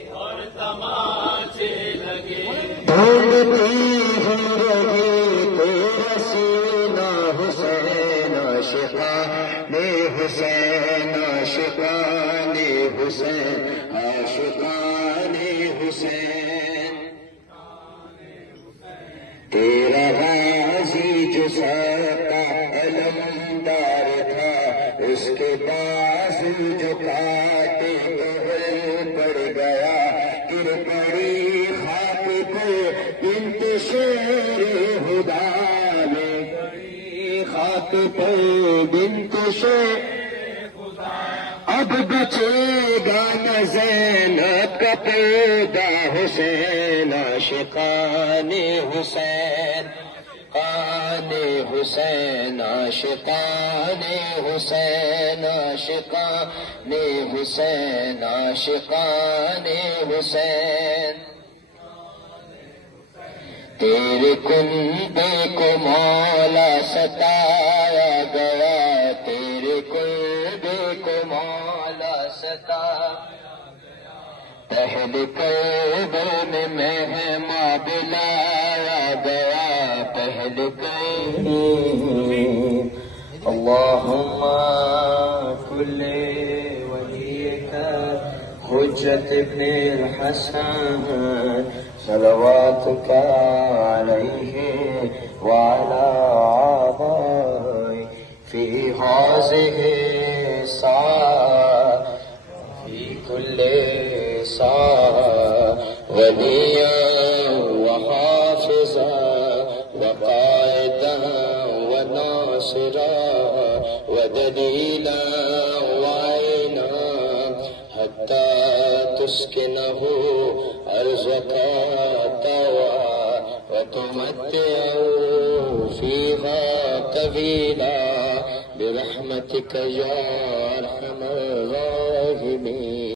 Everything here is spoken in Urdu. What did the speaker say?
اور تماچے لگے ڈھونڈتی ہی رہی تیرا سینہ حسین عاشقان حسین عاشقان حسین عاشقان حسین تیرا غازی جو ساتا علمدار تھا اس کے پاس جو کاٹے پڑ گیا گر پڑی خاک پر بنت شیر خدا میں پڑی خاک پر بنت شیر اب بچے گا نہ زینب کا پیدا حسین عاشقان حسین عاشقان حسین عاشقان حسین عاشقان حسین عاشقان حسین تیرے کنبے کو مولا ستایا گیا تیرے کنبے کو مولا ستایا پہلے کعبے میں مہماں بلایا گیا پہلے اللہم کل ولیک حجت ابن الحسن صلواتک علیہ وعلی آبائہ فی ہذہ الساعة فی کل ساعة ولیا وحافظا وقائدا وناصرا ودلیلا وعینا حتى تسکنه ارضك طوعا وتمتعه فيها طويلا برحمتك يا ارحم الراحمين.